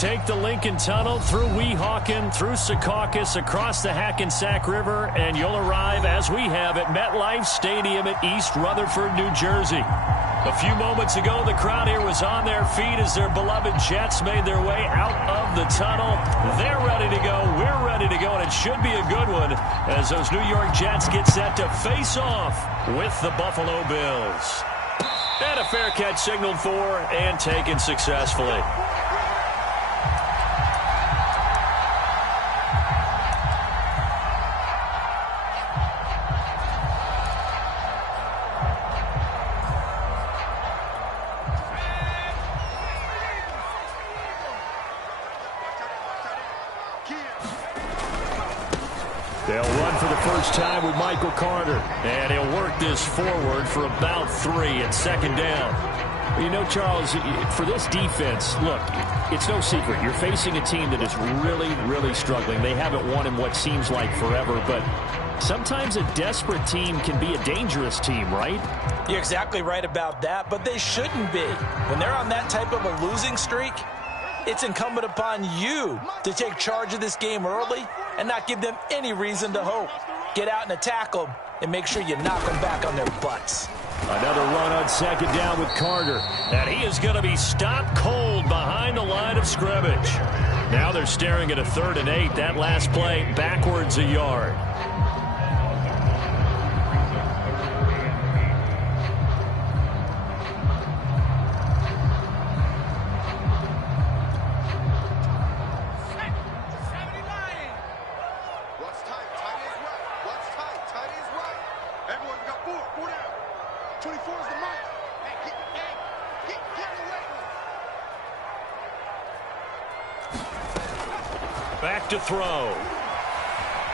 Take the Lincoln Tunnel through Weehawken, through Secaucus, across the Hackensack River, and you'll arrive, as we have, at MetLife Stadium at East Rutherford, New Jersey. A few moments ago, the crowd here was on their feet as their beloved Jets made their way out of the tunnel. They're ready to go. We're ready to go, and it should be a good one as those New York Jets get set to face off with the Buffalo Bills. And a fair catch signaled for and taken successfully. They'll run for the first time with Michael Carter. And he'll work this forward for about 3 at second down. You know, Charles, for this defense, look, it's no secret. You're facing a team that is really, really struggling. They haven't won in what seems like forever, but sometimes a desperate team can be a dangerous team, right? You're exactly right about that, but they shouldn't be. When they're on that type of a losing streak, it's incumbent upon you to take charge of this game early and not give them any reason to hope. Get out and attack them and make sure you knock them back on their butts. Another run on second down with Carter. And he is going to be stopped cold behind the line of scrimmage. Now they're staring at a 3rd and 8. That last play backwards a yard. Back to throw.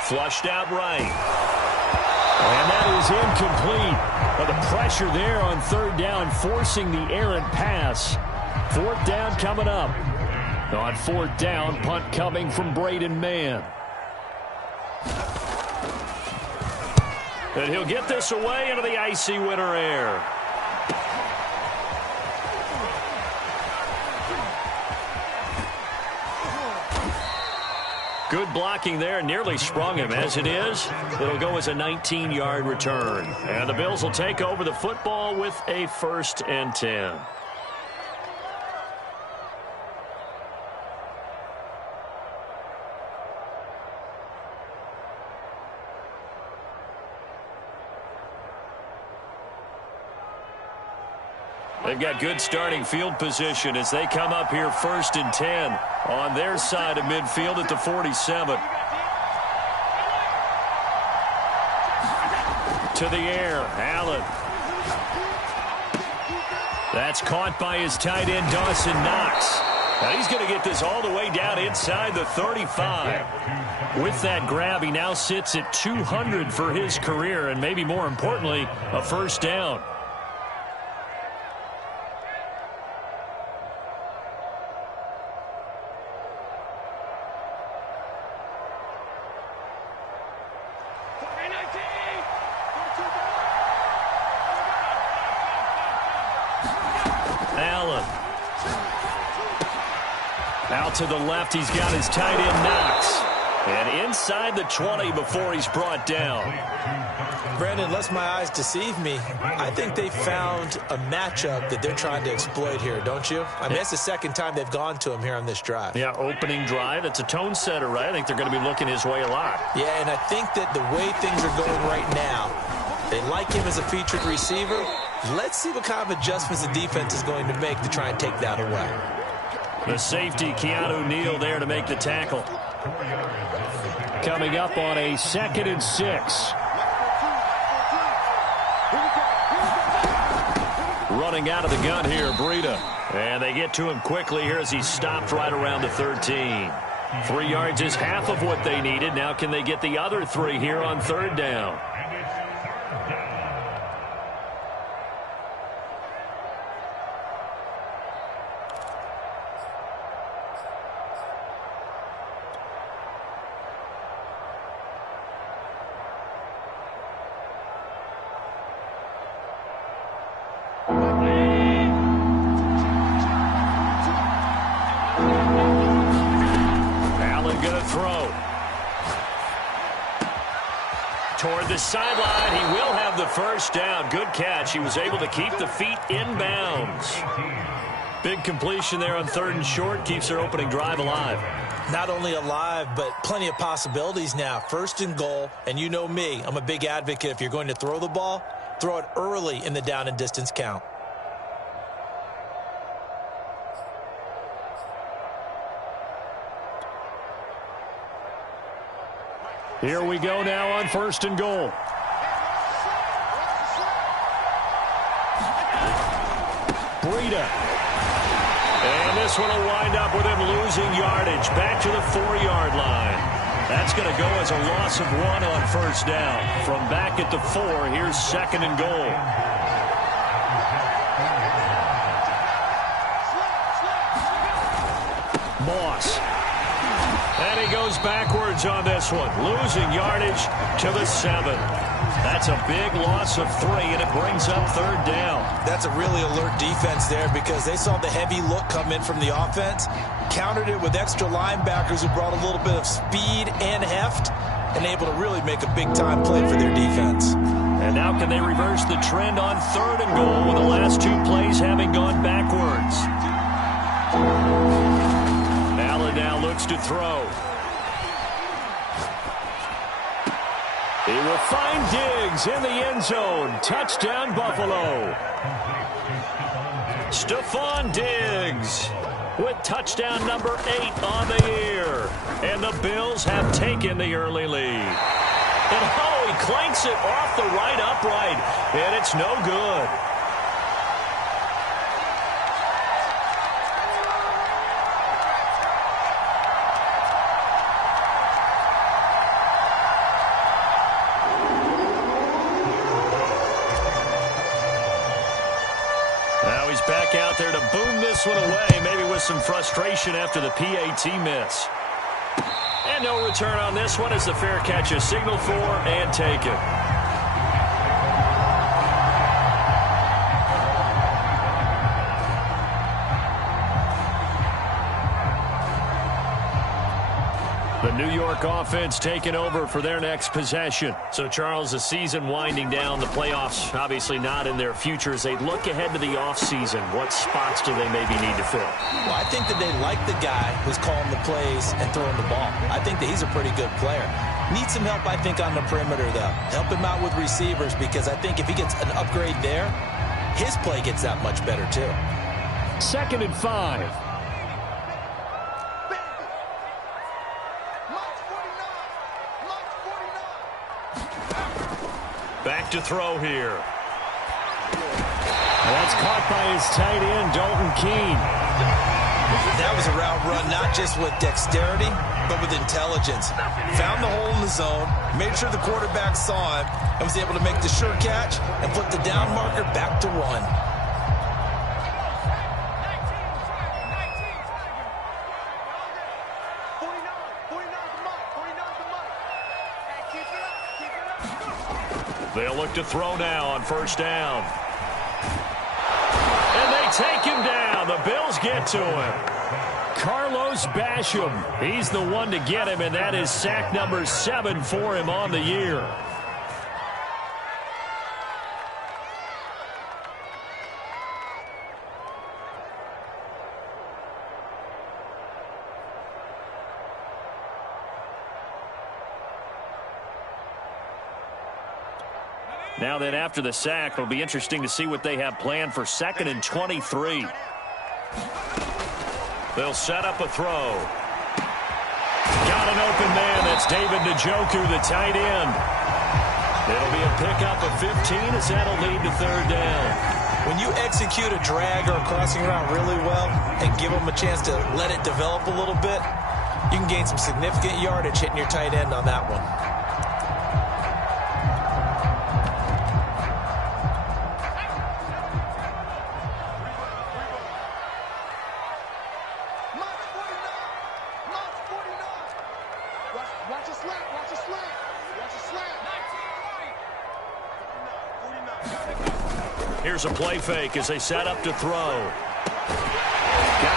Flushed out right. And that is incomplete. But the pressure there on 3rd down, forcing the errant pass. 4th down coming up. On 4th down, punt coming from Braden Mann. And he'll get this away into the icy winter air. Good blocking there, nearly sprung him. As it is, it'll go as a 19-yard return. And the Bills will take over the football with a 1st and 10. They've got good starting field position as they come up here 1st and 10 on their side of midfield at the 47. To the air, Allen. That's caught by his tight end, Dawson Knox. Now he's going to get this all the way down inside the 35. With that grab, he now sits at 200 for his career, and maybe more importantly, a 1st down. Allen. Out to the left, he's got his tight end, Knox. And inside the 20 before he's brought down. Brandon, unless my eyes deceive me, I think they found a matchup that they're trying to exploit here, don't you? I mean, it's the 2nd time they've gone to him here on this drive. Yeah, opening drive. It's a tone setter, right? I think they're going to be looking his way a lot. Yeah, and I think that the way things are going right now, they like him as a featured receiver. Let's see what kind of adjustments the defense is going to make to try and take that away. The safety, Keanu Neal, there to make the tackle. Coming up on a 2nd and 6. Running out of the gun here, Breida. And they get to him quickly here as he's stopped right around the 13. 3 yards is half of what they needed. Now can they get the other 3 here on 3rd down? Toward the sideline, he will have the first down. Good catch. He was able to keep the feet in bounds. Big completion there on 3rd and short. Keeps their opening drive alive. Not only alive, but plenty of possibilities now. 1st and goal, and you know me, I'm a big advocate. If you're going to throw the ball, throw it early in the down and distance count. Here we go now on 1st and goal. Breida. And this one will wind up with him losing yardage. Back to the 4-yard line. That's going to go as a loss of 1 on 1st down. From back at the 4, here's 2nd and goal. Moss. And he goes backwards on this one, losing yardage to the 7. That's a big loss of 3, and it brings up 3rd down. That's a really alert defense there because they saw the heavy look come in from the offense, countered it with extra linebackers who brought a little bit of speed and heft, and able to really make a big-time play for their defense. And now can they reverse the trend on 3rd and goal with the last 2 plays having gone backwards? Allen now looks to throw. He will find Diggs in the end zone. Touchdown, Buffalo. Stephon Diggs with touchdown number 8 on the year. And the Bills have taken the early lead. And he clanks it off the right upright. And it's no good. Back out there to boom this one away, maybe with some frustration after the PAT miss. And no return on this one as the fair catch is signaled for and taken. The New York offense taking over for their next possession. So, Charles, the season winding down, the playoffs obviously not in their future. As they look ahead to the offseason, what spots do they maybe need to fill? Well, I think that they like the guy who's calling the plays and throwing the ball. I think that he's a pretty good player. Needs some help, I think, on the perimeter, though. Help him out with receivers because I think if he gets an upgrade there, his play gets that much better, too. 2nd and 5. Back to throw here. That's caught by his tight end, Dalton Keene. That was a route run not just with dexterity, but with intelligence. Found the hole in the zone, made sure the quarterback saw him, and was able to make the sure catch and flip the down marker back to run. They'll look to throw now on 1st down. And they take him down. The Bills get to him. Carlos Basham. He's the one to get him, and that is sack number 7 for him on the year. Now then, after the sack, it'll be interesting to see what they have planned for 2nd and 23. They'll set up a throw. Got an open man. That's David Njoku, the tight end. It'll be a pickup of 15 as that'll lead to 3rd down. When you execute a drag or a crossing route really well and give them a chance to let it develop a little bit, you can gain some significant yardage hitting your tight end on that one. Here's a play fake as they set up to throw. Got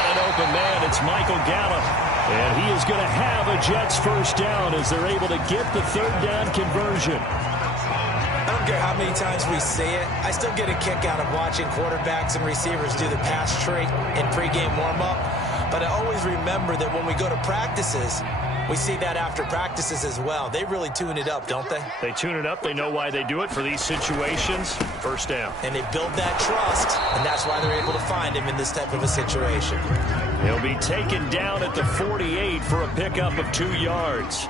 an open man. It's Michael Gallup. And he is going to have a Jets 1st down as they're able to get the 3rd down conversion. care how many times we see it. I still get a kick out of watching quarterbacks and receivers do the pass trick in pregame warm-up. But I always remember that when we go to practices, we see that after practices as well. They really tune it up, don't they? They tune it up. They know why they do it for these situations. First down. And they build that trust, and that's why they're able to find him in this type of a situation. He'll be taken down at the 48 for a pickup of 2 yards.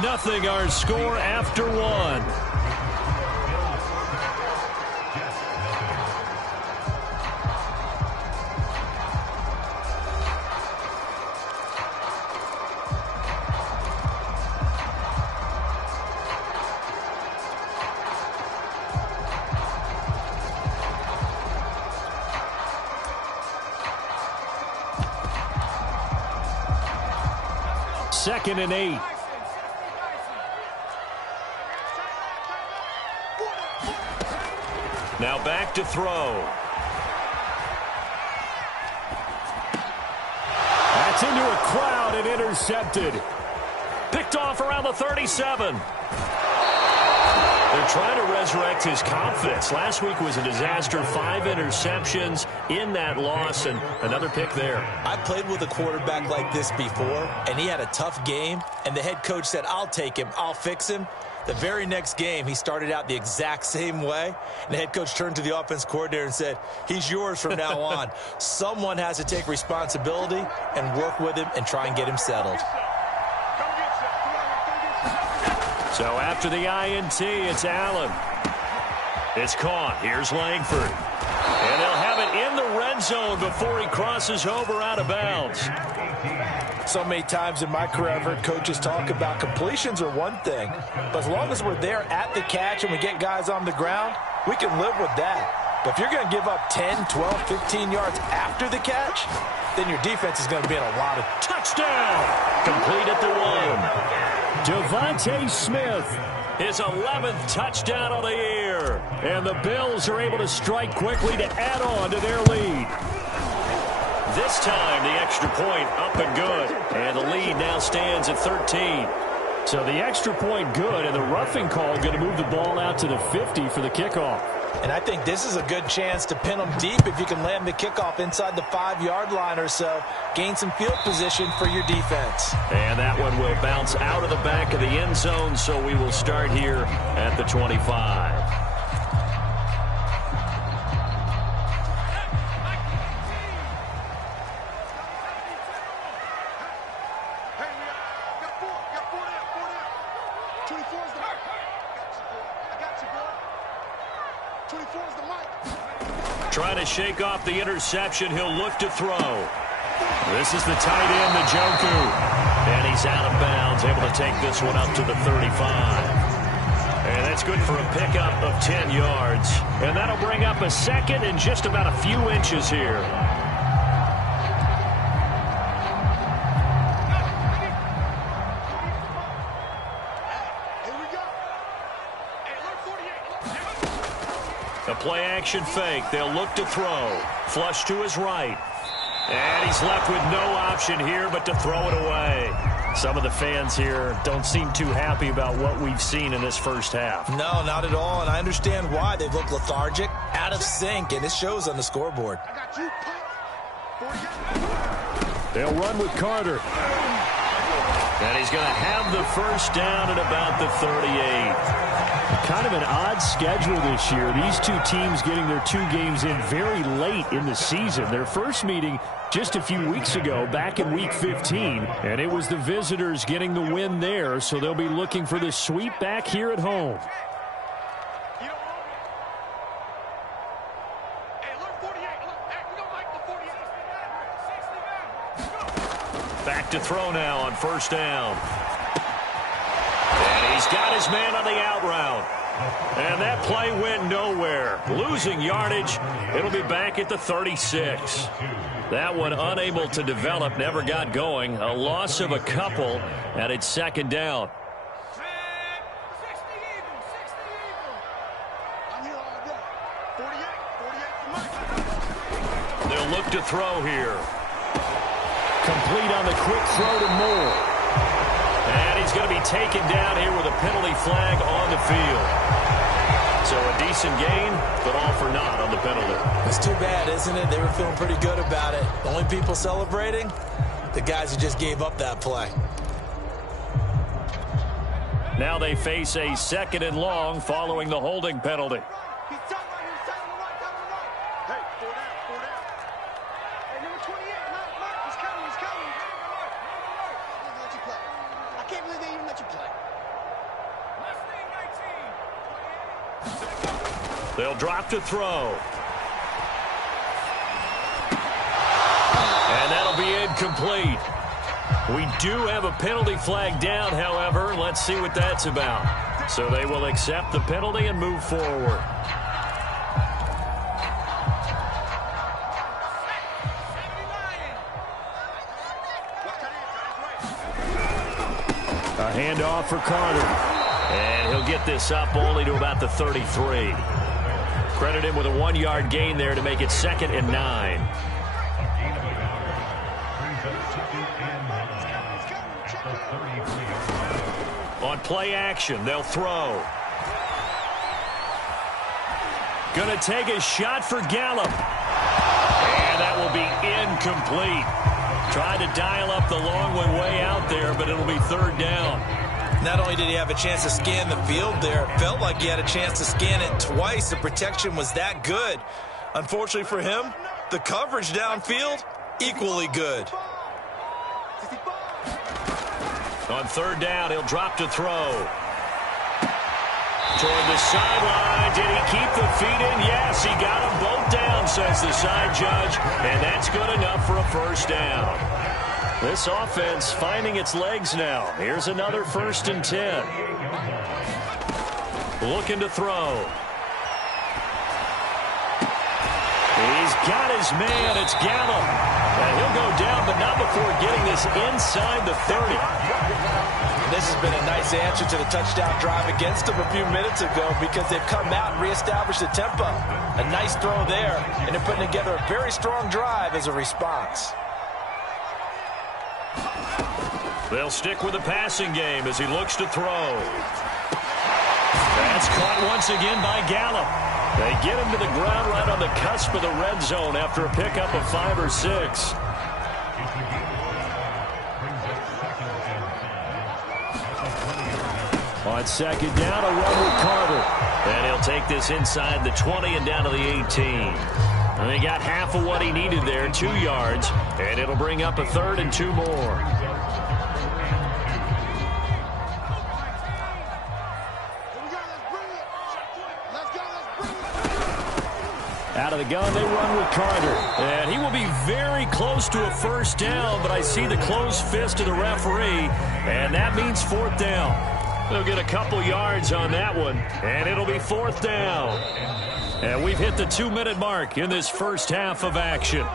Nothing our score after 1. Second and 8. Now back to throw. That's into a crowd and intercepted. Picked off around the 37. They're trying to resurrect his confidence. Last week was a disaster. 5 interceptions in that loss, and another pick there. I played with a quarterback like this before, and he had a tough game, and the head coach said, I'll take him, I'll fix him. The very next game, he started out the exact same way, and the head coach turned to the offense coordinator and said, he's yours from now on. Someone has to take responsibility and work with him and try and get him settled. So after the INT, it's Allen. It's caught. Here's Langford. And they'll have it in the red zone before he crosses over out of bounds. So many times in my career, I've heard coaches talk about completions are one thing, but as long as we're there at the catch and we get guys on the ground, we can live with that. But if you're going to give up 10, 12, 15 yards after the catch, then your defense is going to be in a lot of touchdown. Complete at the 1. Devontae Smith, his 11th touchdown of the year. And the Bills are able to strike quickly to add on to their lead. This time, the extra point up and good. And the lead now stands at 13. So the extra point good, and the roughing call going to move the ball out to the 50 for the kickoff. And I think this is a good chance to pin them deep if you can land the kickoff inside the 5-yard line or so. Gain some field position for your defense. And that one will bounce out of the back of the end zone, so we will start here at the 25. Trying to shake off the interception. He'll look to throw. This is the tight end, Njoku. And he's out of bounds, able to take this one up to the 35. And that's good for a pickup of 10 yards. And that'll bring up a second and just about a few inches here. A play-action fake. They'll look to throw. Flush to his right. And he's left with no option here but to throw it away. Some of the fans here don't seem too happy about what we've seen in this first half. No, not at all, and I understand why. They've looked lethargic, out of sync, and it shows on the scoreboard. They'll run with Carter. And he's going to have the first down at about the 38. Kind of an odd schedule this year. These two teams getting their 2 games in very late in the season. Their first meeting just a few weeks ago, back in Week 15. And it was the visitors getting the win there, so they'll be looking for the sweep back here at home. Back to throw now on first down. And he's got his man on the out route. And that play went nowhere. Losing yardage. It'll be back at the 36. That one unable to develop, never got going. A loss of a couple, and it's second down. They'll look to throw here. Complete on the quick throw to Moore. And he's going to be taken down here with a penalty flag on the field. So a decent gain, but all for naught on the penalty. It's too bad, isn't it? They were feeling pretty good about it. The only people celebrating, the guys who just gave up that play. Now they face a 2nd and long following the holding penalty. They'll drop to throw. And that'll be incomplete. We do have a penalty flag down, however. Let's see what that's about. So they will accept the penalty and move forward. A handoff for Carter. And he'll get this up only to about the 33. Credit him with a 1-yard gain there to make it 2nd and 9. On play action, they'll throw. Gonna take a shot for Gallup. And that will be incomplete. Tried to dial up the long way out there, but it'll be 3rd down. Not only did he have a chance to scan the field there, it felt like he had a chance to scan it twice. The protection was that good. Unfortunately for him, the coverage downfield, equally good. On 3rd down, he'll drop to throw. Toward the sideline. Did he keep the feet in? Yes, he got them both down, says the side judge. And that's good enough for a 1st down. This offense finding its legs now. Here's another 1st and 10. Looking to throw. He's got his man. It's Gallup. And he'll go down, but not before getting this inside the 30. This has been a nice answer to the touchdown drive against them a few minutes ago because they've come out and reestablished the tempo. A nice throw there, and they're putting together a very strong drive as a response. They'll stick with the passing game as he looks to throw. That's caught once again by Gallup. They get him to the ground right on the cusp of the red zone after a pickup of 5 or 6. On 2nd down, a run with Carter. And he'll take this inside the 20 and down to the 18. And they got half of what he needed there, 2 yards. And it'll bring up a 3rd and 2 more. Out of the gun, they run with Carter. And he will be very close to a 1st down, but I see the closed fist of the referee, and that means 4th down. They'll get a couple yards on that one, and it'll be 4th down. And we've hit the 2-minute mark in this first half of action.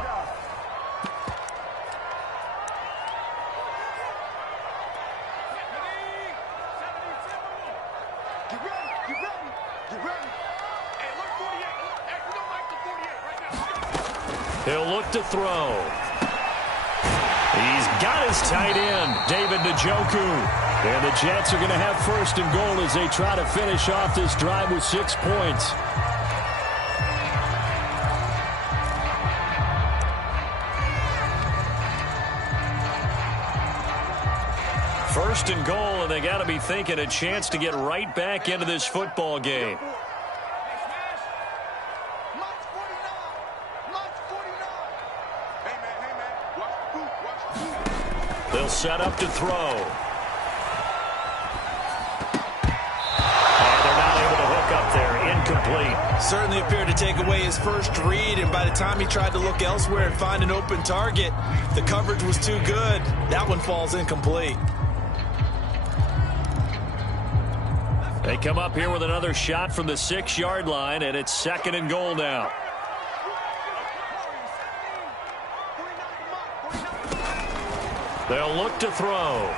He'll look to throw. He's got his tight end, David Njoku. And the Jets are going to have 1st and goal as they try to finish off this drive with 6 points. First and goal, and they got to be thinking a chance to get right back into this football game. They'll set up to throw. And they're not able to hook up there. Incomplete. Certainly appeared to take away his first read, and by the time he tried to look elsewhere and find an open target, the coverage was too good. That one falls incomplete. They come up here with another shot from the 6-yard line, and it's 2nd and goal now. They'll look to throw.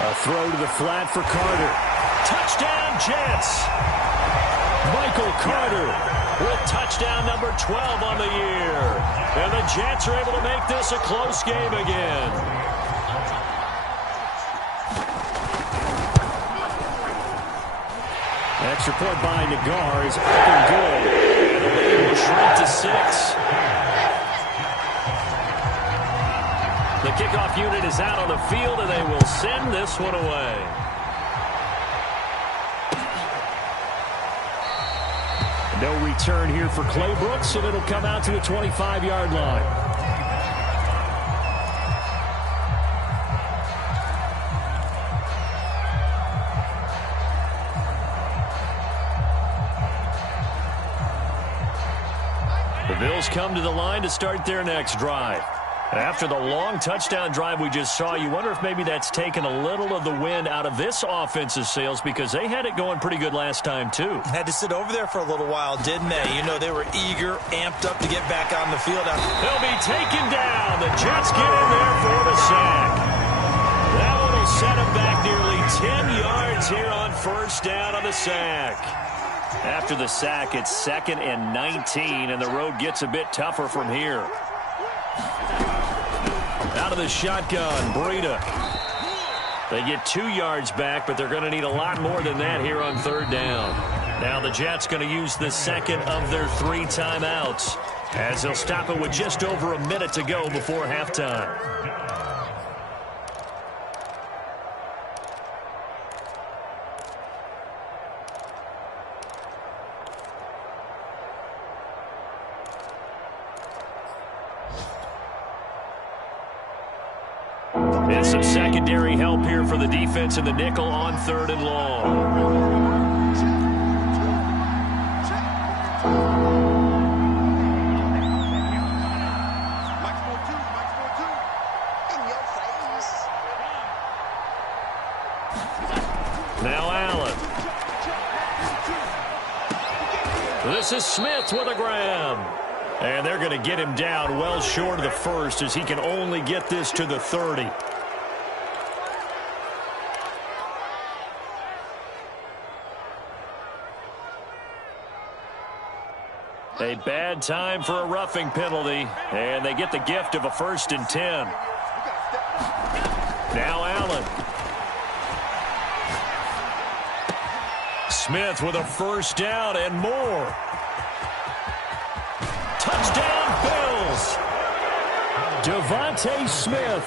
A throw to the flat for Carter. Touchdown, Jets! Michael Carter with touchdown number 12 on the year. And the Jets are able to make this a close game again. Extra point by Nagar is up and good. And the lead will shrink to 6. The kickoff unit is out on the field, and they will send this one away. No return here for Clay Brooks, and it'll come out to the 25-yard line. The Bills come to the line to start their next drive. After the long touchdown drive we just saw, you wonder if maybe that's taken a little of the wind out of this offense's sails, because they had it going pretty good last time, too. Had to sit over there for a little while, didn't they? You know, they were eager, amped up to get back on the field. They'll be taken down. The Jets get in there for the sack. That one will set them back nearly 10 yards here on first down on the sack. After the sack, it's 2nd and 19, and the road gets a bit tougher from here. Out of the shotgun, Breida. They get 2 yards back, but they're going to need a lot more than that here on third down. Now the Jets going to use the second of their 3 timeouts, as they'll stop it with just over a minute to go before halftime. And some secondary help here for the defense in the nickel on 3rd and long. Now Allen. This is Smith with a grab. And they're going to get him down well short of the first, as he can only get this to the 30. A bad time for a roughing penalty, and they get the gift of a 1st and 10. Now Allen. Smith with a first down and more. Touchdown, Bills. Devontae Smith,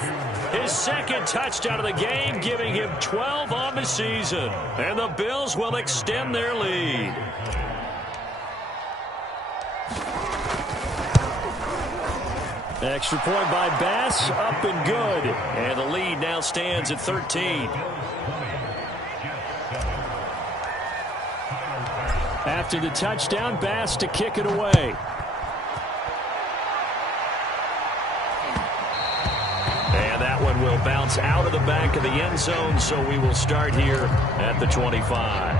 his 2nd touchdown of the game, giving him 12 on the season. And the Bills will extend their lead. Extra point by Bass, up and good. And the lead now stands at 13. After the touchdown, Bass to kick it away. And that one will bounce out of the back of the end zone, so we will start here at the 25.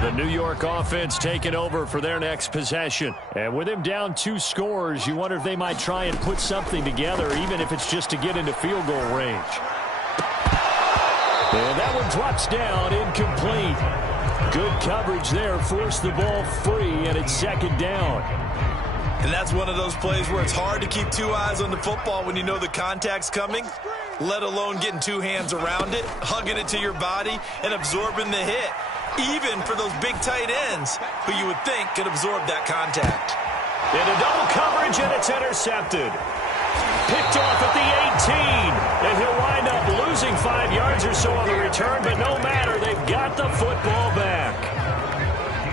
The New York offense taking over for their next possession. And with him down 2 scores, you wonder if they might try and put something together, even if it's just to get into field goal range. And that one drops down, incomplete. Good coverage there, forced the ball free, and it's 2nd down. And that's one of those plays where it's hard to keep 2 eyes on the football when you know the contact's coming, let alone getting 2 hands around it, hugging it to your body, and absorbing the hit. Even for those big tight ends who you would think could absorb that contact. Into double coverage, and it's intercepted. Picked off at the 18, and he'll wind up losing 5 yards or so on the return, but no matter, they've got the football back.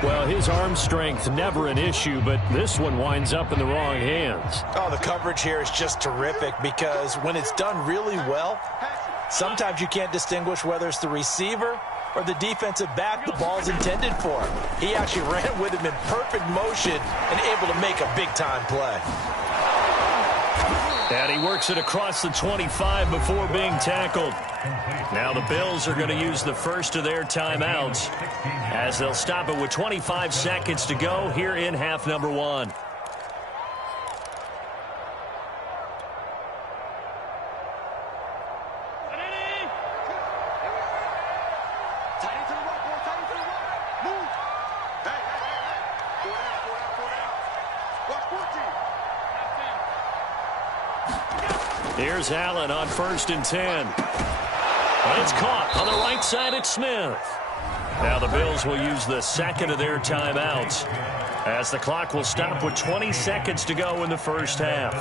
Well, his arm strength never an issue, but this one winds up in the wrong hands. Oh, the coverage here is just terrific, because when it's done really well, sometimes you can't distinguish whether it's the receiver or the defensive back the ball's intended for. He actually ran with him in perfect motion and able to make a big-time play. And he works it across the 25 before being tackled. Now the Bills are going to use the first of their timeouts, as they'll stop it with 25 seconds to go here in half number 1. Here's Allen on 1st and 10. And it's caught on the right side at Smith. Now the Bills will use the second of their timeouts as the clock will stop with 20 seconds to go in the first half.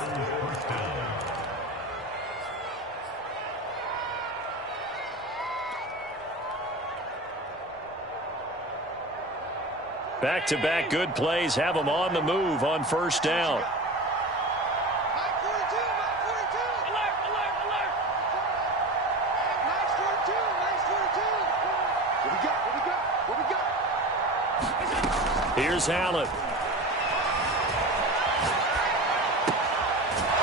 Back-to-back good plays have them on the move on 1st down. Here's Allen.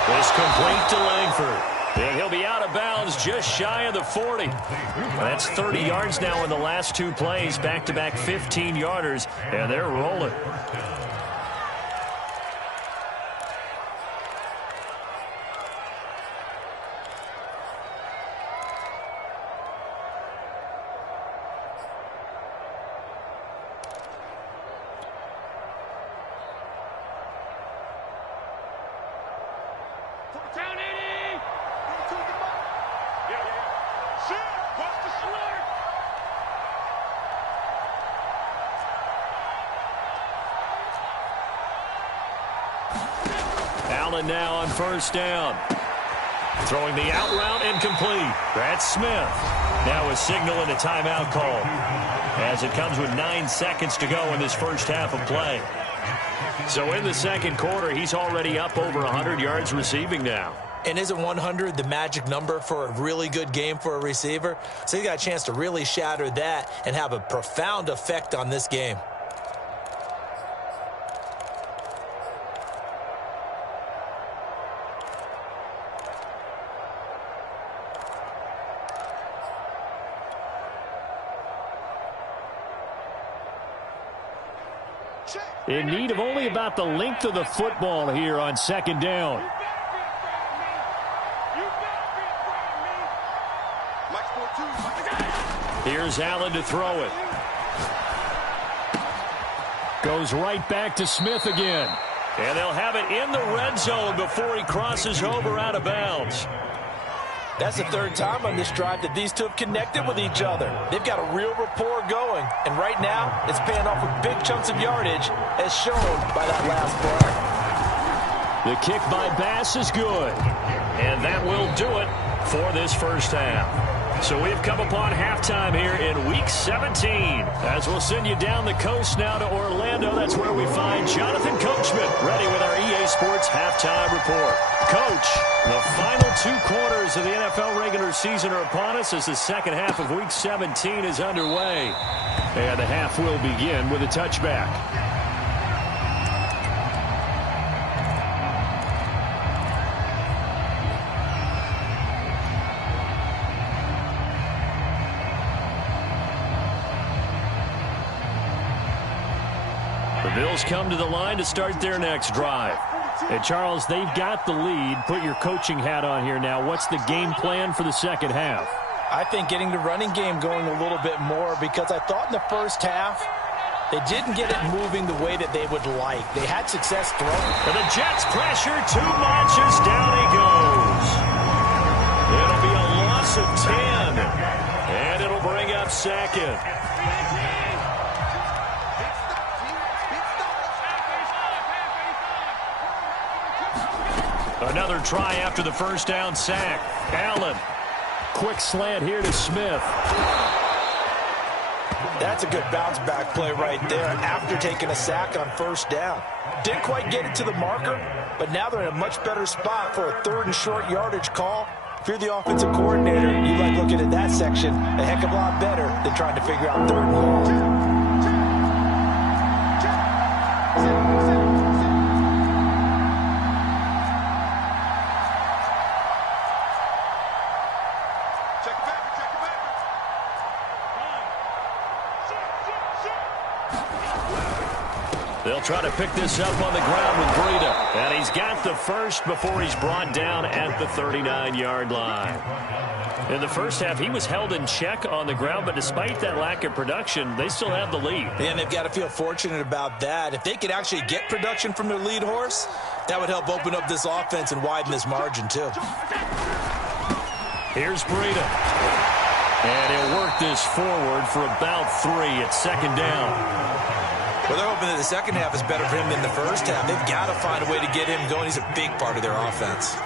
It's complete to Langford. And he'll be out of bounds just shy of the 40. That's 30 yards now in the last 2 plays. Back-to-back 15-yarders, and they're rolling. Allen now on 1st down. Throwing the out route incomplete. That's Smith. Now a signal and a timeout call as it comes with 9 seconds to go in this first half of play. So in the second quarter, he's already up over 100 yards receiving now. And isn't 100 the magic number for a really good game for a receiver? So he got a chance to really shatter that and have a profound effect on this game. In need of only about the length of the football here on 2nd down. Here's Allen to throw it. Goes right back to Smith again. And they'll have it in the red zone before he crosses over out of bounds. That's the 3rd time on this drive that these two have connected with each other. They've got a real rapport going. And right now, it's paying off with big chunks of yardage, as shown by that last play. The kick by Bass is good. And that will do it for this first half. So we've come upon halftime here in Week 17. As we'll send you down the coast now to Orlando. That's where we find Jonathan Coachman ready with our EA Sports Halftime Report. Coach, the final 2 quarters of the NFL regular season are upon us as the second half of Week 17 is underway. And the half will begin with a touchback. The Bills come to the line to start their next drive. And, Charles, they've got the lead. Put your coaching hat on here now. What's the game plan for the second half? I think getting the running game going a little bit more, because I thought in the first half they didn't get it moving the way that they would like. They had success throwing. And the Jets pressure too much as down he goes. It'll be a loss of 10. And it'll bring up 2nd. Another try after the first down sack. Allen. Quick slant here to Smith. That's a good bounce back play right there after taking a sack on 1st down. Didn't quite get it to the marker, but now they're in a much better spot for a 3rd and short yardage call. If you're the offensive coordinator, you like looking at that section a heck of a lot better than trying to figure out 3rd and long. They'll try to pick this up on the ground with Breida. And he's got the first before he's brought down at the 39-yard line. In the first half, he was held in check on the ground, but despite that lack of production, they still have the lead. And they've got to feel fortunate about that. If they could actually get production from their lead horse, that would help open up this offense and widen this margin, too. Here's Breida. And he'll work this forward for about 3 at second down. Well, they're hoping that the second half is better for him than the first half. They've got to find a way to get him going. He's a big part of their offense.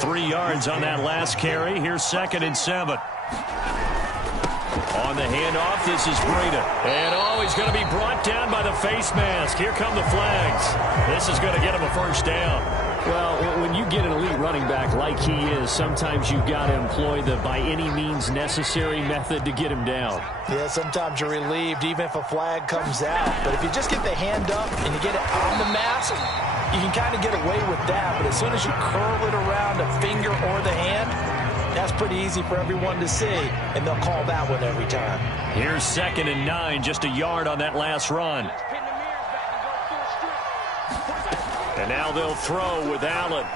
3 yards on that last carry. Here's 2nd and 7. On the handoff, this is Breida. And he's going to be brought down by the face mask. Here come the flags. This is going to get him a first down. Well, when you get an elite running back like he is, sometimes you've got to employ the by any means necessary method to get him down. Yeah, sometimes you're relieved even if a flag comes out. But if you just get the hand up and you get it on the mask, you can kind of get away with that. But as soon as you curl it around a finger or the hand, that's pretty easy for everyone to see, and they'll call that one every time. Here's 2nd and 9, just a yard on that last run. And now they'll throw with Allen.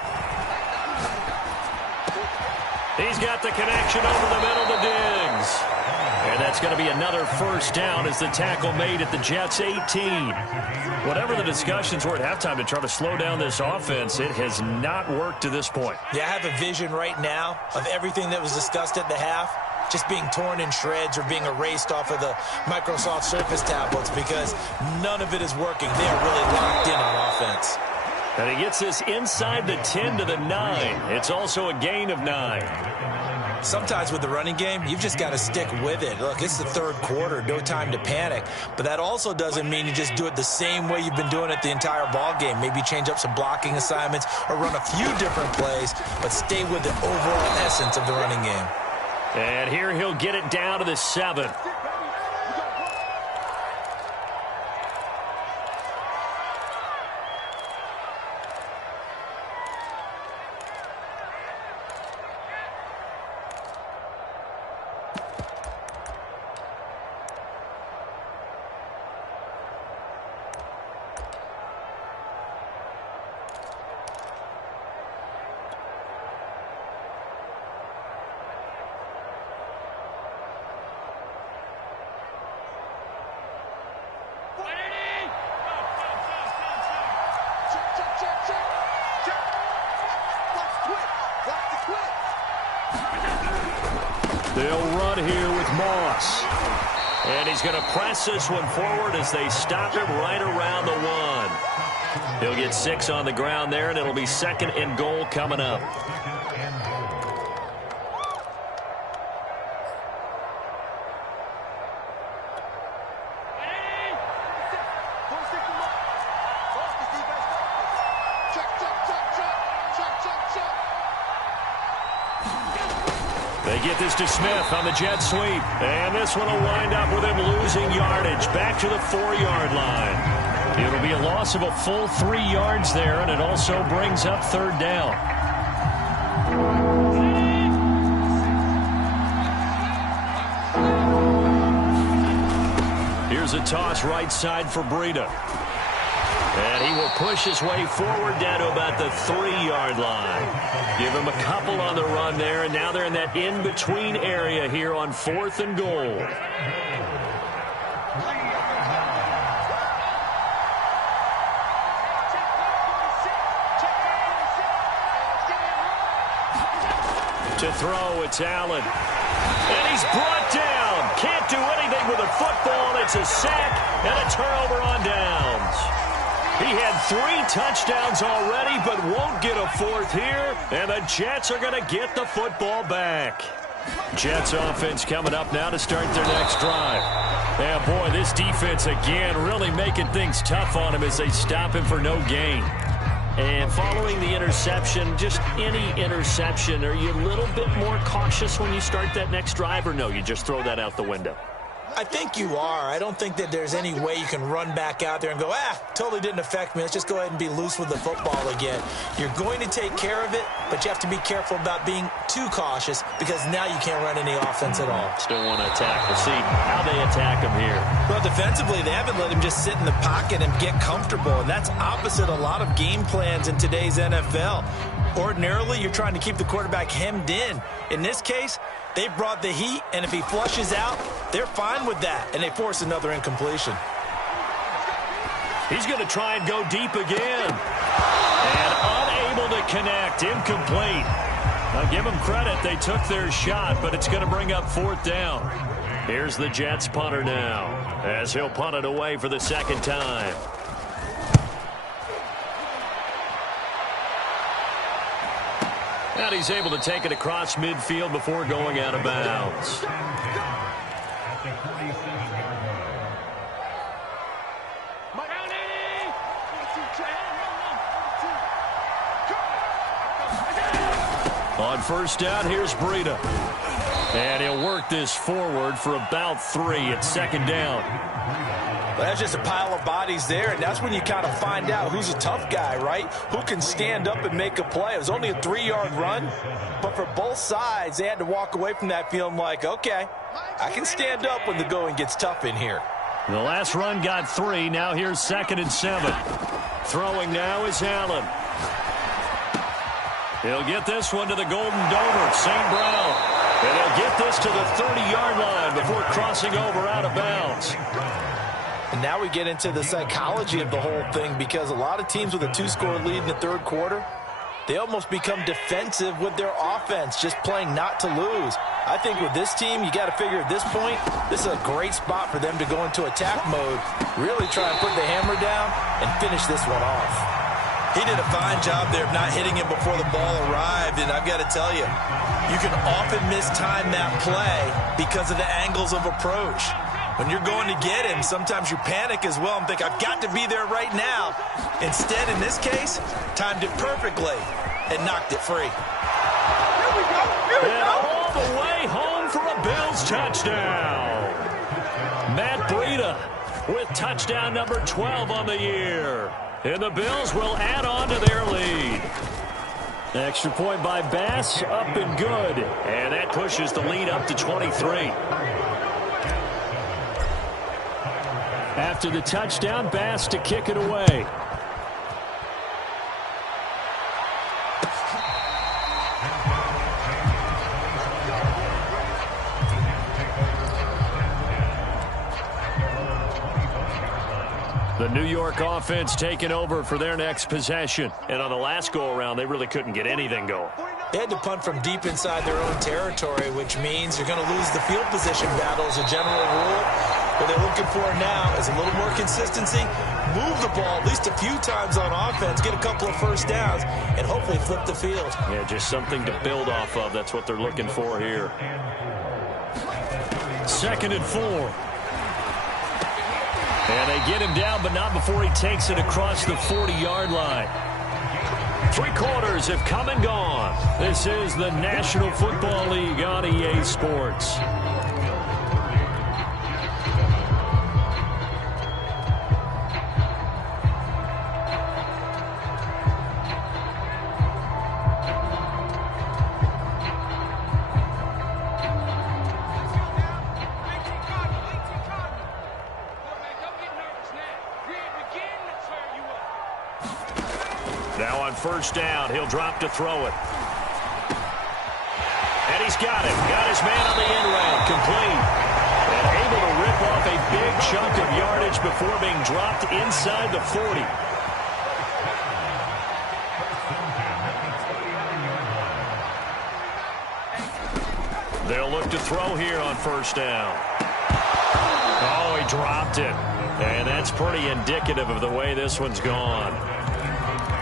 He's got the connection over the middle to Diggs. And that's going to be another first down as the tackle made at the Jets' 18. Whatever the discussions were at halftime to try to slow down this offense, it has not worked to this point. Yeah, I have a vision right now of everything that was discussed at the half just being torn in shreds or being erased off of the Microsoft Surface tablets because none of it is working. They are really locked in on offense. And he gets this inside the 10 to the 9. It's also a gain of 9. Sometimes with the running game, you've just got to stick with it. Look, it's the third quarter, no time to panic. But that also doesn't mean you just do it the same way you've been doing it the entire ball game. Maybe change up some blocking assignments or run a few different plays, but stay with the overall essence of the running game. And here he'll get it down to the 7. They'll run here with Moss. And he's going to press this one forward as they stop him right around the 1. He'll get 6 on the ground there, and it'll be 2nd and goal coming up. They get this to Smith on the jet sweep. And this one will wind up with him losing yardage back to the 4-yard line. It'll be a loss of a full 3 yards there, and it also brings up 3rd down. Here's a toss right side for Breida. And he will push his way forward down to about the 3-yard line. Give him a couple on the run there, and now they're in that in-between area here on 4th and goal. To throw, it's Allen. And he's brought down. Can't do anything with a football. It's a sack and a turnover on downs. He had 3 touchdowns already, but won't get a 4th here. And the Jets are going to get the football back. Jets offense coming up now to start their next drive. Yeah, boy, this defense again really making things tough on him as they stop him for no gain. And following the interception, just any interception, are you a little bit more cautious when you start that next drive, or no, you just throw that out the window? I think you are. I don't think that there's any way you can run back out there and go, totally didn't affect me. Let's just go ahead and be loose with the football again. You're going to take care of it, but you have to be careful about being too cautious because now you can't run any offense at all. Still want to attack. We'll see how they attack him here. Well, defensively, they haven't let him just sit in the pocket and get comfortable, and that's opposite a lot of game plans in today's NFL. Ordinarily, you're trying to keep the quarterback hemmed in. In this case, they brought the heat, and if he flushes out, they're fine with that, and they force another incompletion. He's going to try and go deep again. And unable to connect, incomplete. I'll give them credit. They took their shot, but it's going to bring up 4th down. Here's the Jets punter now, as he'll punt it away for the 2nd time. And he's able to take it across midfield before going out of bounds. On 1st down, here's Breida. And he'll work this forward for about 3 at 2nd down. Well, that's just a pile of bodies there, and that's when you kind of find out who's a tough guy, right? Who can stand up and make a play. It was only a 3-yard run, but for both sides, they had to walk away from that feeling like, okay, I can stand up when the going gets tough in here. The last run got 3. Now here's 2nd and 7. Throwing now is Allen. He'll get this one to the Golden Domer, St. Brown. And he'll get this to the 30-yard line before crossing over out of bounds. And now we get into the psychology of the whole thing, because a lot of teams with a 2-score lead in the 3rd quarter, they almost become defensive with their offense, just playing not to lose. I think with this team, you got to figure at this point, this is a great spot for them to go into attack mode, really try and put the hammer down and finish this one off. He did a fine job there of not hitting him before the ball arrived, and I've got to tell you, you can often mistime that play because of the angles of approach. When you're going to get him, sometimes you panic as well and think, I've got to be there right now. Instead, in this case, timed it perfectly and knocked it free. Here we go. And all the way home for a Bills touchdown. Matt Breida with touchdown number 12 on the year. And the Bills will add on to their lead. Extra point by Bass, up and good. And that pushes the lead up to 23. After the touchdown, Bass to kick it away. The New York offense taking over for their next possession. And on the last go-around, they really couldn't get anything going. They had to punt from deep inside their own territory, which means you're going to lose the field position battle as a general rule. What they're looking for now is a little more consistency, move the ball at least a few times on offense, get a couple of 1st downs, and hopefully flip the field. Yeah, just something to build off of. That's what they're looking for here. 2nd and 4. And they get him down, but not before he takes it across the 40-yard line. 3 quarters have come and gone. This is the National Football League on EA Sports. Now on 1st down, he'll drop to throw it. And he's got it. Got his man on the end route, complete. And able to rip off a big chunk of yardage before being dropped inside the 40. They'll look to throw here on 1st down. Oh, he dropped it. And that's pretty indicative of the way this one's gone.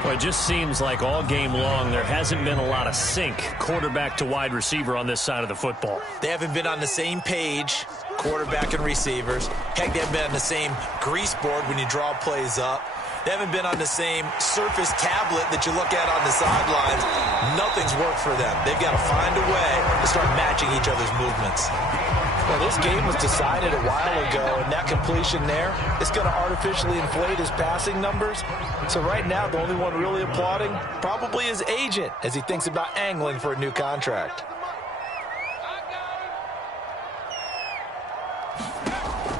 Well, it just seems like all game long there hasn't been a lot of sync quarterback to wide receiver on this side of the football. They haven't been on the same page, quarterback and receivers. Heck, they haven't been on the same grease board when you draw plays up. They haven't been on the same Surface tablet that you look at on the sidelines. Nothing's worked for them. They've got to find a way to start matching each other's movements. Well, this game was decided a while ago, and that completion there is going to artificially inflate his passing numbers. So right now, the only one really applauding probably his agent as he thinks about angling for a new contract.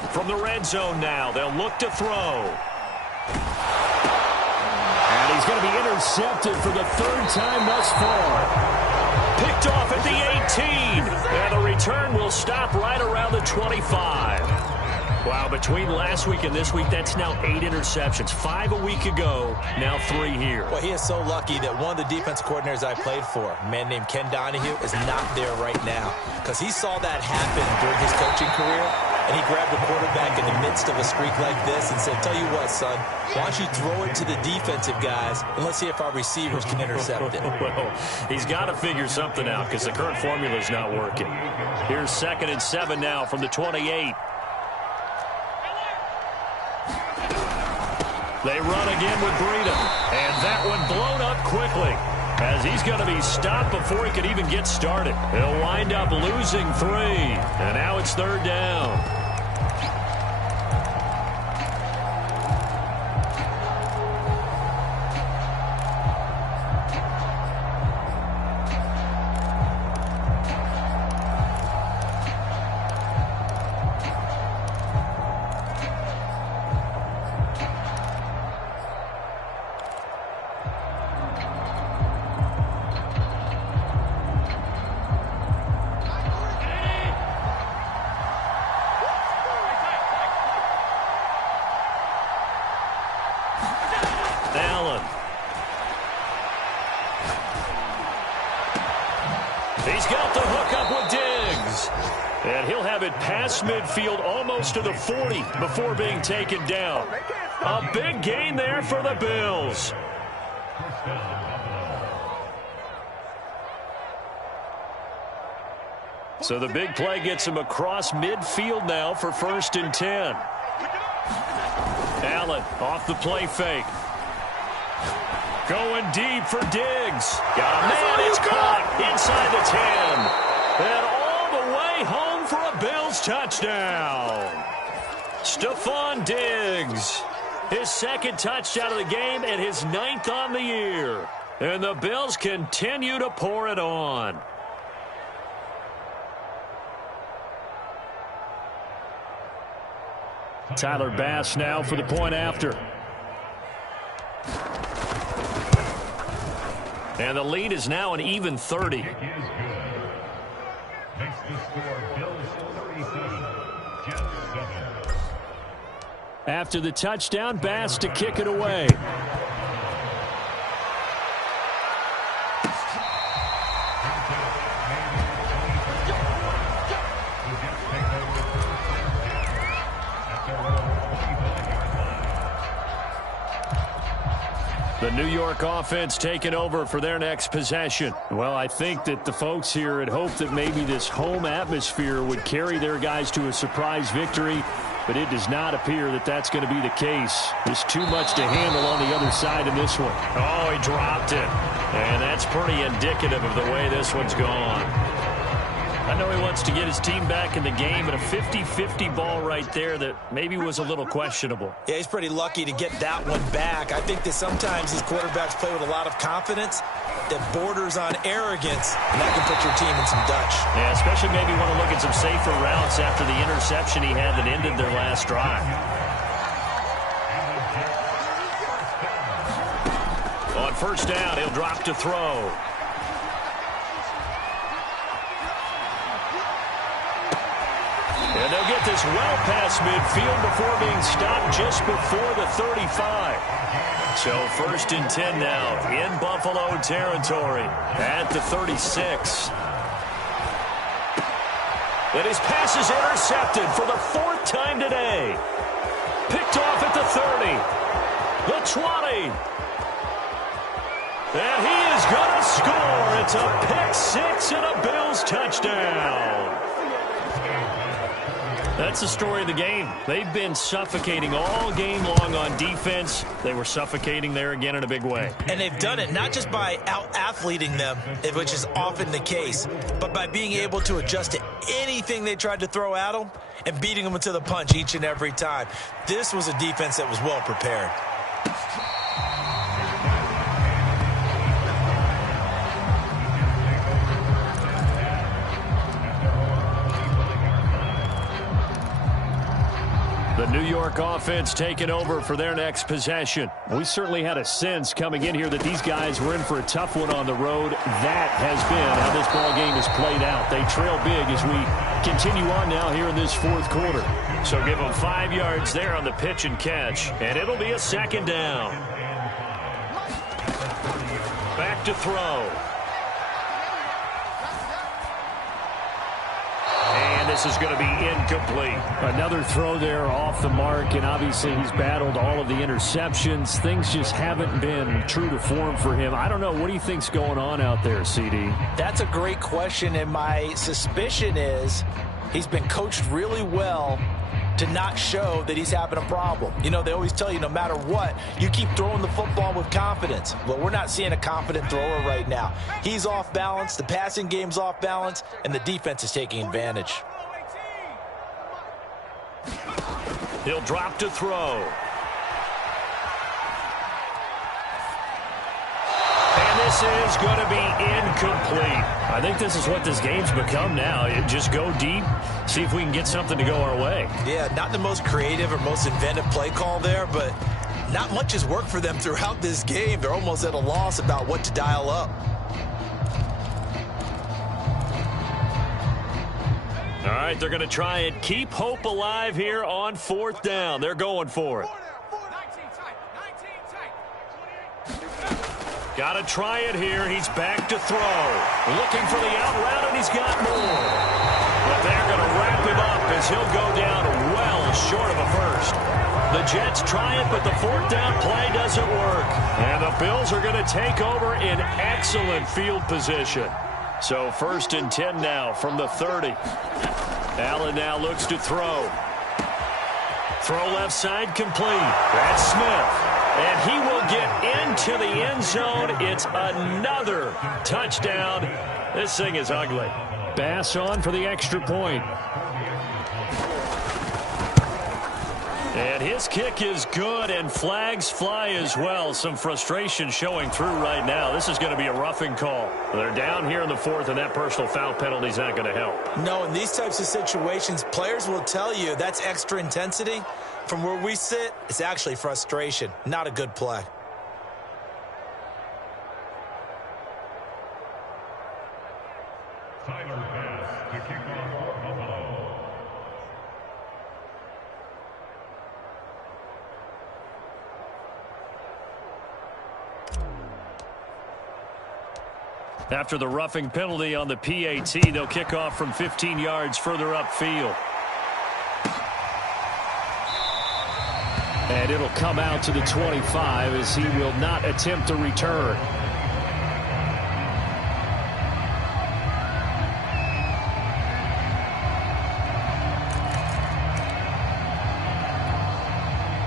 From the red zone now, they'll look to throw. And he's going to be intercepted for the 3rd time thus far. Picked off at the 18. And the return will stop right around the 25. Wow, between last week and this week, that's now 8 interceptions. 5 a week ago, now 3 here. Well, he is so lucky that one of the defense coordinators I played for, a man named Ken Donahue, is not there right now. Because he saw that happen during his coaching career, and he grabbed the quarterback in the midst of a streak like this and said, tell you what, son, why don't you throw it to the defensive guys, and let's see if our receivers can intercept it. Well, he's got to figure something out because the current formula is not working. Here's 2nd and 7 now from the 28. They run again with Breida, and that one blown up quickly as he's going to be stopped before he could even get started. He'll wind up losing 3, and now it's 3rd down. He's got the hook up with Diggs. And he'll have it past midfield almost to the 40 before being taken down. A big gain there for the Bills. So the big play gets him across midfield now for 1st and 10. Allen off the play fake. Going deep for Diggs. Got a man, it's caught inside the 10. And all the way home for a Bills touchdown. Stephon Diggs. His 2nd touchdown of the game and his 9th on the year. And the Bills continue to pour it on. Tyler Bass now for the point after. And the lead is now an even 30. After the touchdown, Bass to kick it away. The New York offense taking over for their next possession. Well, I think that the folks here had hoped that maybe this home atmosphere would carry their guys to a surprise victory, but it does not appear that that's going to be the case. There's too much to handle on the other side in this one. Oh, he dropped it. And that's pretty indicative of the way this one's gone. I know he wants to get his team back in the game, but a 50-50 ball right there that maybe was a little questionable. Yeah, he's pretty lucky to get that one back. I think that sometimes these quarterbacks play with a lot of confidence that borders on arrogance, and that can put your team in some Dutch. Yeah, especially maybe want to look at some safer routes after the interception he had that ended their last drive. On 1st down, he'll drop to throw. And they'll get this well past midfield before being stopped just before the 35. So 1st and 10 now in Buffalo territory at the 36. And his pass is intercepted for the 4th time today. Picked off at the 30. The 20. And he is going to score. It's a pick-6 and a Bills touchdown. That's the story of the game. They've been suffocating all game long on defense. They were suffocating there again in a big way. And they've done it not just by out-athleting them, which is often the case, but by being able to adjust to anything they tried to throw at them and beating them to the punch each and every time. This was a defense that was well prepared. The New York offense taking over for their next possession. We certainly had a sense coming in here that these guys were in for a tough one on the road. That has been how this ball game has played out. They trail big as we continue on now here in this fourth quarter. So give them 5 yards there on the pitch and catch, and it'll be a second down. Back to throw. And this is going to be incomplete. Another throw there off the mark, and obviously he's battled all of the interceptions. Things just haven't been true to form for him. I don't know. What do you think's going on out there, CD? That's a great question, and my suspicion is he's been coached really well to not show that he's having a problem. You know, they always tell you no matter what, you keep throwing the football with confidence. Well, we're not seeing a confident thrower right now. He's off balance, the passing game's off balance, and the defense is taking advantage. He'll drop to throw. And this is going to be incomplete. I think this is what this game's become now. Just go deep, see if we can get something to go our way. Yeah, not the most creative or most inventive play call there, but not much has worked for them throughout this game. They're almost at a loss about what to dial up. All right, they're going to try and keep hope alive here on fourth down. They're going for it. Got to try it here. He's back to throw. Looking for the out route, and he's got more. But they're going to wrap him up as he'll go down well short of a first. The Jets try it, but the fourth down play doesn't work. And the Bills are going to take over in excellent field position. So 1st and 10 now from the 30. Allen now looks to throw. Throw left side complete. That's Smith. And he will get into the end zone. It's another touchdown. This thing is ugly. Bass on for the extra point. And his kick is good, and flags fly as well. Some frustration showing through right now. This is going to be a roughing call. They're down here in the fourth, and that personal foul penalty is not going to help. No, in these types of situations, players will tell you that's extra intensity. From where we sit, it's actually frustration. Not a good play. Tyler Bass to kick off for Buffalo. After the roughing penalty on the PAT, they'll kick off from 15 yards further upfield. And it'll come out to the 25 as he will not attempt a return.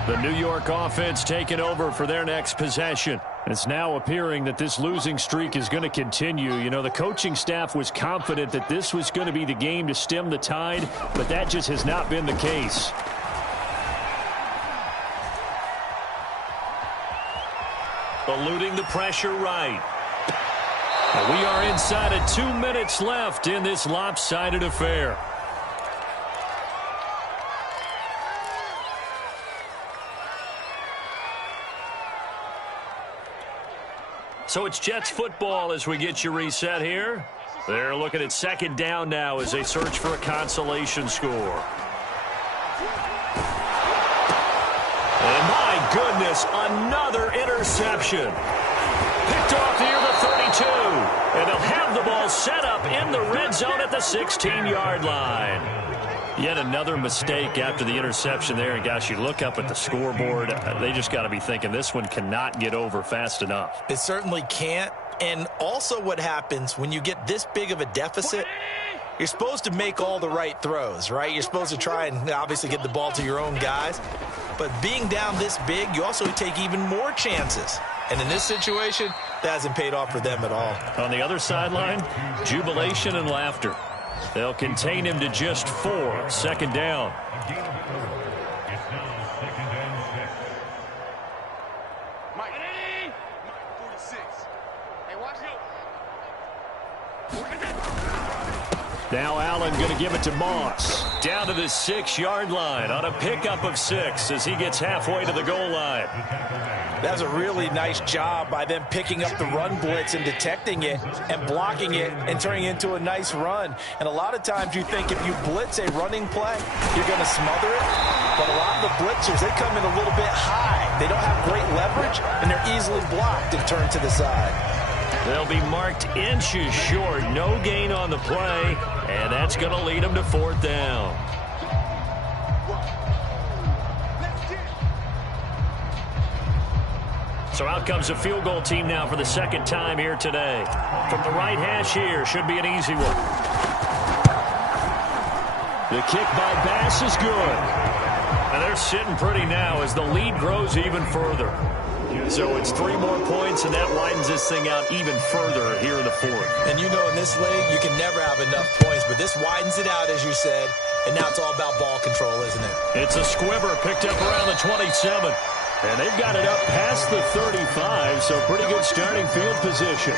The New York offense taking over for their next possession. It's now appearing that this losing streak is going to continue. You know, the coaching staff was confident that this was going to be the game to stem the tide, but that just has not been the case. Eluding the pressure right. And we are inside of 2 minutes left in this lopsided affair. So it's Jets football as we get you reset here. They're looking at second down now as they search for a consolation score. And my goodness, another interception. Picked off near the 32. And they'll have the ball set up in the red zone at the 16-yard line. Yet another mistake after the interception there. And, gosh, you look up at the scoreboard. They just got to be thinking this one cannot get over fast enough. It certainly can't. And also what happens when you get this big of a deficit, you're supposed to make all the right throws, right? You're supposed to try and obviously get the ball to your own guys. But being down this big, you also take even more chances. And in this situation, that hasn't paid off for them at all. On the other sideline, jubilation and laughter. They'll contain him to just 4. Second down. It's now second and 6. Mike 46. Hey, watch it. Now Allen going to give it to Moss. Down to the 6-yard line on a pickup of 6 as he gets halfway to the goal line. That's a really nice job by them picking up the run blitz and detecting it and blocking it and turning it into a nice run. And a lot of times you think if you blitz a running play, you're going to smother it. But a lot of the blitzers, they come in a little bit high. They don't have great leverage, and they're easily blocked and turned to the side. They'll be marked inches short. No gain on the play, and that's going to lead them to 4th down. So out comes a field goal team now for the 2nd time here today. From the right hash here, should be an easy one. The kick by Bass is good. And they're sitting pretty now as the lead grows even further. So it's 3 more points, and that widens this thing out even further here in the 4th. And you know in this league, you can never have enough points, but this widens it out, as you said, and now it's all about ball control, isn't it? It's a squibber picked up around the 27. And they've got it up past the 35, so pretty good starting field position.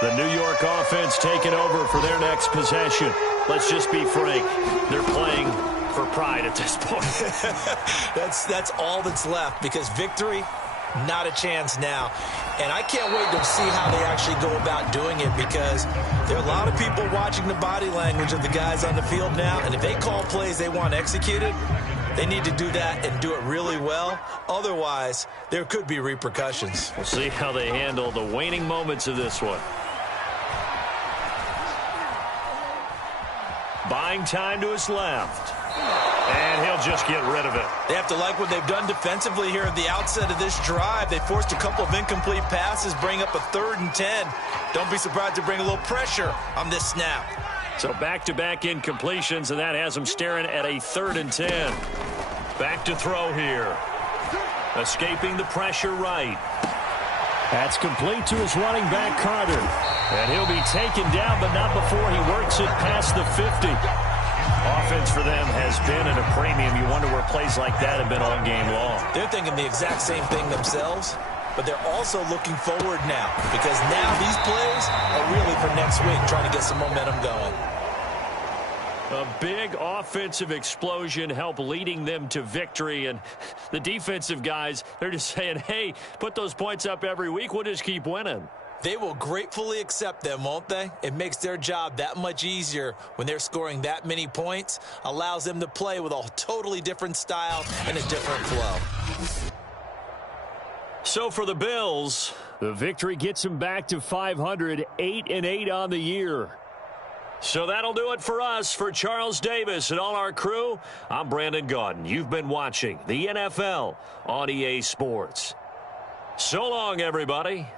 The New York offense taking over for their next possession. Let's just be frank. They're playing for pride at this point. That's all that's left, because victory, not a chance now. And I can't wait to see how they actually go about doing it, because there are a lot of people watching the body language of the guys on the field now, and if they call plays they want executed, they need to do that and do it really well. Otherwise, there could be repercussions. We'll see how they handle the waning moments of this one. Buying time to his left. And he'll just get rid of it. They have to like what they've done defensively here at the outset of this drive. They forced a couple of incomplete passes, bring up a 3rd and 10. Don't be surprised to bring a little pressure on this snap. So back-to-back incompletions, and that has them staring at a 3rd and 10. Back to throw here. Escaping the pressure right. That's complete to his running back, Carter. And he'll be taken down, but not before he works it past the 50. Offense for them has been at a premium. You wonder where plays like that have been all game long. They're thinking the exact same thing themselves, but they're also looking forward now, because now these plays are really for next week, trying to get some momentum going. A big offensive explosion helped leading them to victory, and the defensive guys, they're just saying, hey, put those points up every week, we'll just keep winning. They will gratefully accept them, won't they? It makes their job that much easier when they're scoring that many points, allows them to play with a totally different style and a different flow. So for the Bills, the victory gets them back to 500, 8-8 on the year. So that'll do it for us. For Charles Davis and all our crew, I'm Brandon Gaudin. You've been watching the NFL on EA Sports. So long, everybody.